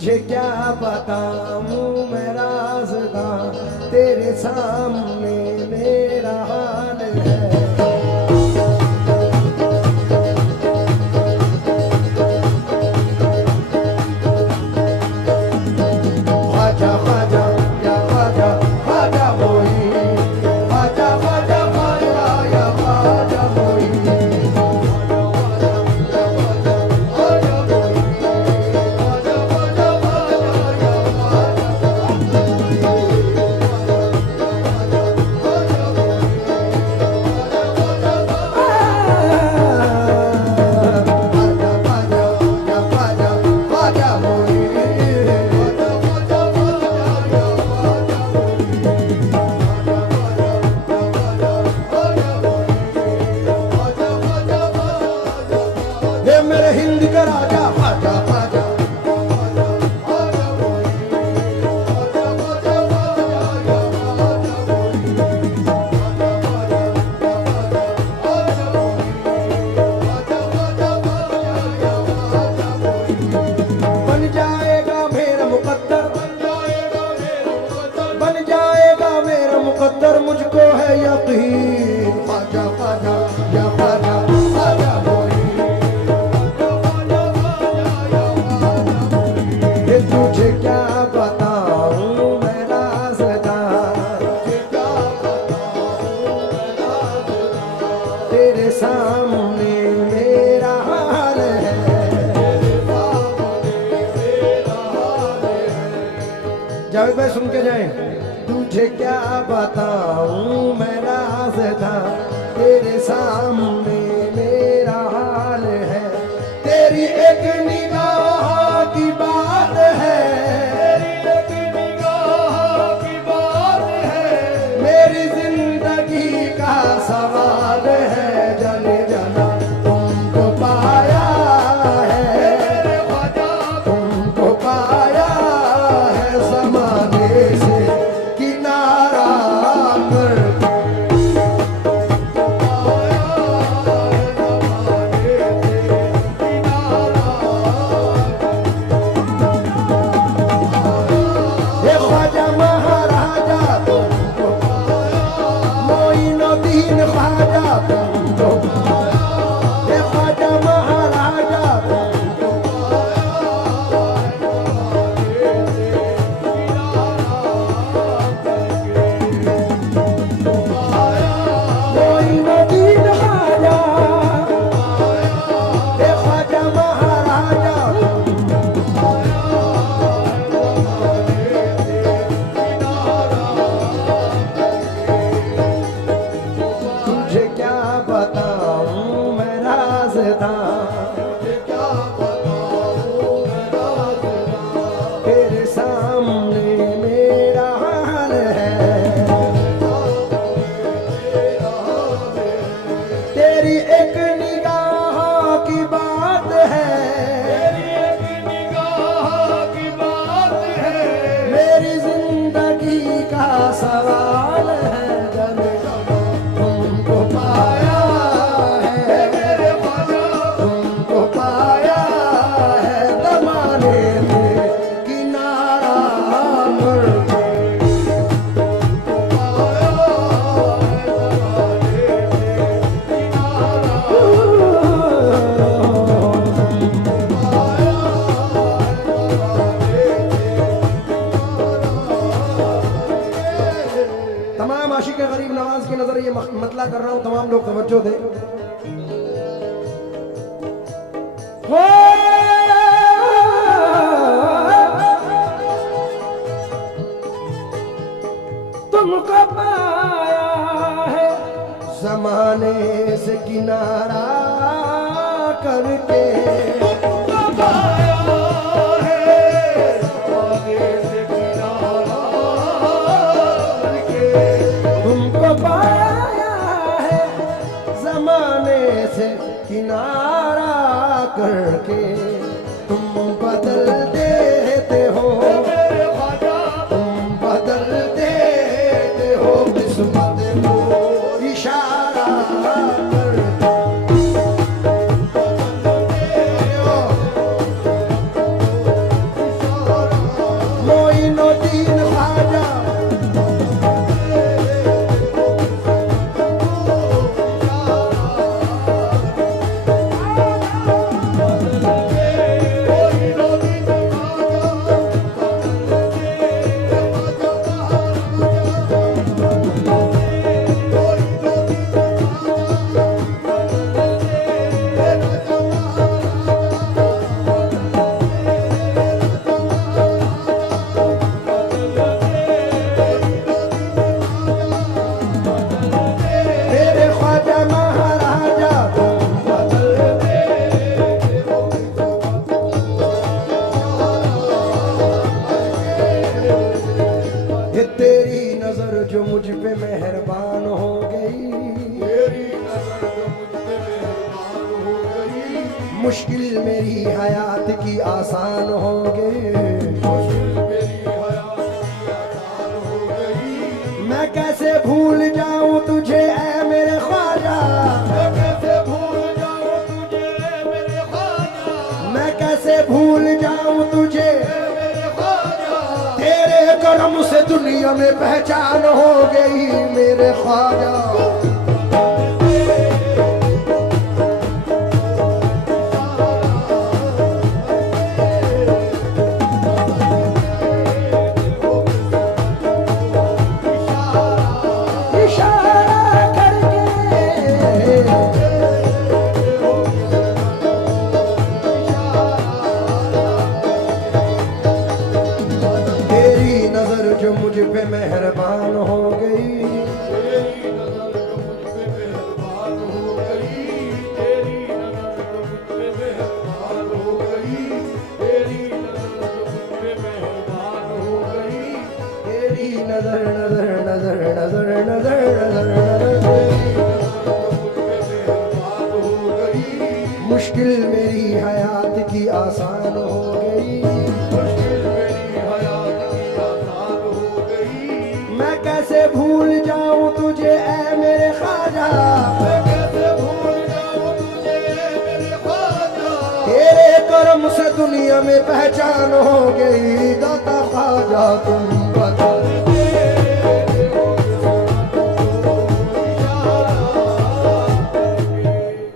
तुझे क्या बताऊं मैं राज़दा, तेरे सामने मेरा हाल है। ख्वाजा ख्वाजा या ख्वाजा ख्वाजा मोई, ख्वाजा ख्वाजा ख्वाजा या ख्वाजा मोई। मेरे हिंद का राजा ख्वाजा ख्वाजा, बन जाएगा मेरा मुकद्दर, बन जाएगा मेरा मुकद्दर, मुझको है यकीन। ख्वाजा ख्वाजा या ख्वाजा ख्वाजा मोई, तुझे क्या बताऊं मैं राज़दा, तेरे सामने मेरा हाल है। जावेद भाई सुन के जाएं। तुझे क्या बताऊं मैं राज़दा, तेरे सामने मेरा हाल है। तेरी एक निगाह की बात है, तेरी एक निगाह की बात है, मेरी जिंदगी का सवाल है। जाने जाना तुमको पाया है, तुमको पाया है ज़माने से किनारा कर। ख्वाजा महाराजा तुमको, मोइनुद्दीन ख्वाजा तुमको, ख्वाजा महाराजा तुमको, मोइनुद्दीन ख्वाजा, ख्वाजा महाराजा तुझे क्या बताऊं मैं राज़दा, तेरे सामने मेरा हाल है। तेरी एक निगाह की बात है, तेरी एक निगाह की बात है, मेरी जिंदगी का सवाल है। जाने तुमको पाया है मेरे ख्वाजा, तुमको पाया है ज़माने में किनारा करके। तमाम आशिक गरीब नवाज की नजर ये मतला कर रहा हूँ, तमाम लोग तवज्जो दे। तुमको पाया है जमाने से किनारा करके, तुमको पाया है जमाने से किनारा करके, तुमको पाया है जमाने से किनारा करके। तुम बदल देते हो, तुम बदल देते हो किस्मत को इशारा करके। पे मेहरबान हो गई, तेरी नजर जो मुझ पे मेहरबान हो गई, मुश्किल मेरी हयात की आसान हो गई। मुश्किल मेरी हयात की आसान हो गई। मैं कैसे भूल जाऊं तुझे ऐ मेरे ख्वाजा, मैं कैसे भूल जाऊं तुझे मेरे ख्वाजा, मैं कैसे भूल जाऊं तुझे, मेरे ख्वाजा। तेरे करम से दुनिया में पहचान हो गई मेरे ख्वाजा। इशारा करके तेरी नजर जो मुझ पे मेहरबान हो गई, तेरी नजर जो मुझ पे मेहरबान हो गई, तेरी नजर जो मुझ पे मेहरबान हो गई, तेरी नजर जो मुझ पे मेहरबान हो गई, तेरी नजर नजर नजर नजर नजर नजर नजर मेहरबान हो गई। मुश्किल मेरी हयात की आसान हो गई। मुश्किल मेरी हयात की आसान हो गई। मैं कैसे भूल जाऊं तुझे ऐ मेरे ख्वाजा, मैं कैसे भूल जाऊं तुझे मेरे ख्वाजा, तेरे करम से दुनिया में पहचान हो गई। दाता ख्वाजा तुम बता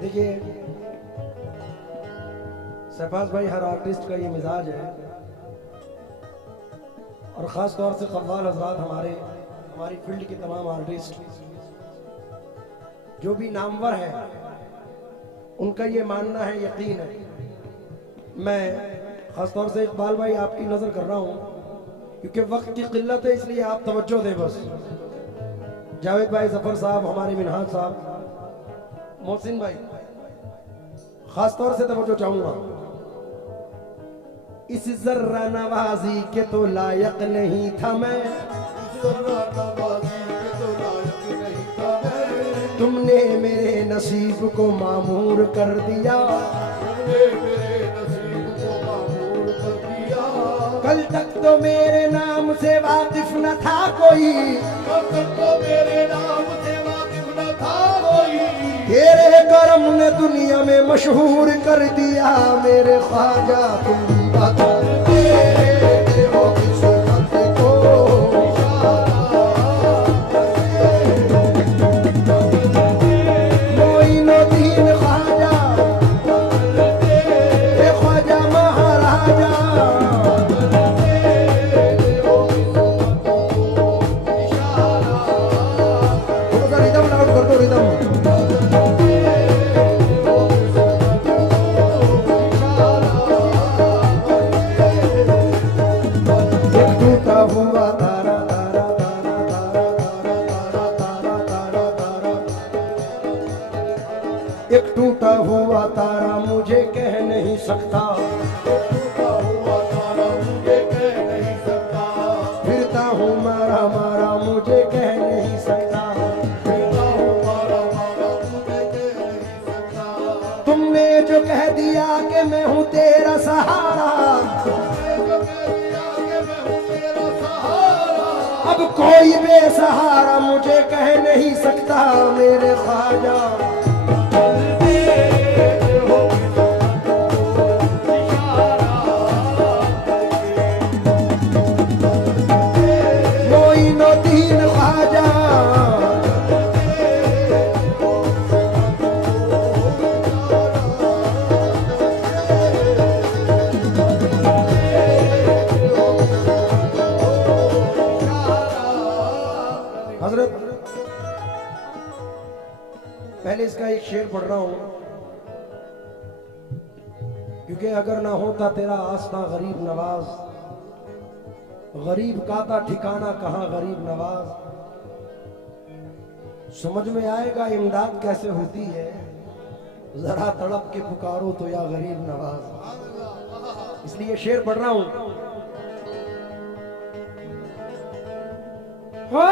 देखिए सरफराज भाई, हर आर्टिस्ट का ये मिजाज है, और ख़ास तौर से कव्वाल हजरात, हमारी फील्ड के तमाम आर्टिस्ट जो भी नामवर है, उनका ये मानना है, यकीन है। मैं ख़ास तौर से इकबाल भाई आपकी नज़र कर रहा हूँ, क्योंकि वक्त की किल्लत है, इसलिए आप तवज्जो दें बस। जावेद भाई, जफर साहब, हमारे मिनहाज साहब, मोहसिन भाई, ख़ास तौर से तवज्जो चाहूँगा। इस जर्रा नवाजी के तो लायक नहीं था मैं, जरा नवाजी के तो लायक नहीं था मैं, तुमने मेरे नसीब को मामूर कर दिया। तुमने मेरे नसीब को मामूर कर दिया। कल तक तो मेरे नाम से वाकिफ न था कोई, कब तक तो मेरे नाम से वाकिफ न था कोई, तेरे करम ने दुनिया में मशहूर कर दिया मेरे ख्वाजा तुम बता देते हो किस्मत को। मोइनुद्दीन ख्वाजा, ए ख्वाजा महाराजा, थोड़ा सा रिदम लाउड कर दो, रिदम। हुआ तारा तारा तारा तारा तारा तारा तारा तारा, एक टूटा हुआ तारा मुझे कह नहीं सकता, टूटा हुआ तारा मुझे कह नहीं सकता, फिरता हूँ मारा मारा मुझे कह नहीं सकता, फिरता हूँ मारा मारा मुझे कह नहीं सकता। तुमने जो कह दिया कि मैं हूँ तेरा सहारा, तुमने जो कह दिया कि मैं हूँ तेरा सहारा, अब कोई बेसहारा मुझे कह नहीं सकता मेरे ख्वाजा। मोइनुद्दीन ख्वाजा, हजरत पहले इसका एक शेर पढ़ रहा हूं, क्योंकि अगर ना होता तेरा आस्था गरीब नवाज, गरीब का था ठिकाना कहां गरीब नवाज, समझ में आएगा इमदाद कैसे होती है, जरा तड़प के पुकारो तो या गरीब नवाज। इसलिए शेर पढ़ रहा हूं। हो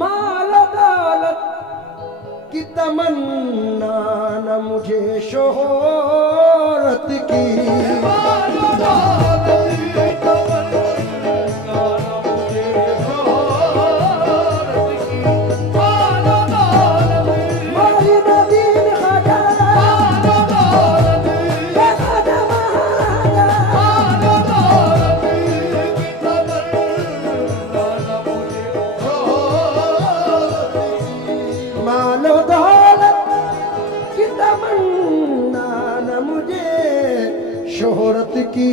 माल दौलत की तमन्ना न मुझे शोहरत की, माल दौलत की तमन्ना न मुझे शोहरत की, माल दौलत माली नदीन खाजा माल दौलत या खाजा महाराजा, माल दौलत की तमन्ना न मुझे शोहरत की, मालो दौलत की तमन्ना न मुझे शोहरत की,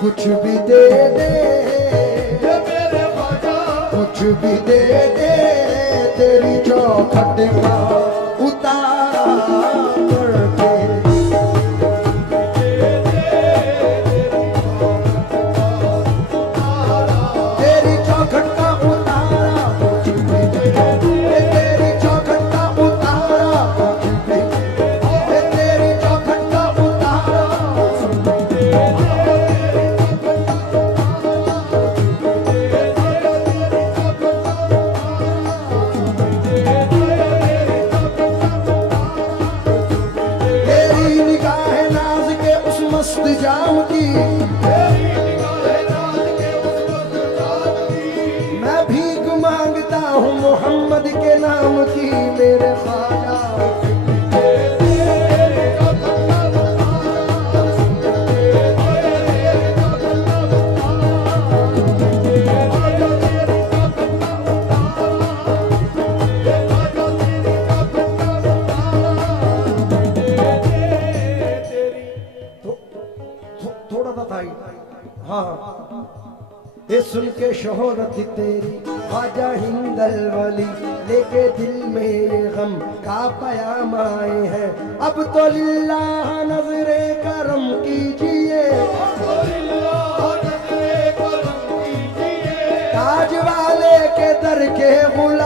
कुछ भी दे दे ये मेरे ख्वाजा कुछ भी दे दे, तेरी चौखट का उतारा करके, तेरी चौखट का उतारा कुछ भी दे दे, तेरी चौखट का उतारा कुछ भी दे दे, तेरी चौखट का उतारा कुछ भी दे तेरी निगाह नाज के उस मस्त जाम की, तेरी निगाहें नाज़ के उस वक्त जान की, मैं भीख मांगता हूँ मोहम्मद के नाम की, मेरे ख्वाजा थोड़ा सा था ही। हाँ ये सुन के शोहरत तेरी ख्वाजा हिंदल वली, लेके दिल में ये गम का पयाम आए हैं, अब तो लिल्लाह नजरे करम कीजिए, ताज वाले के दर के गुलाम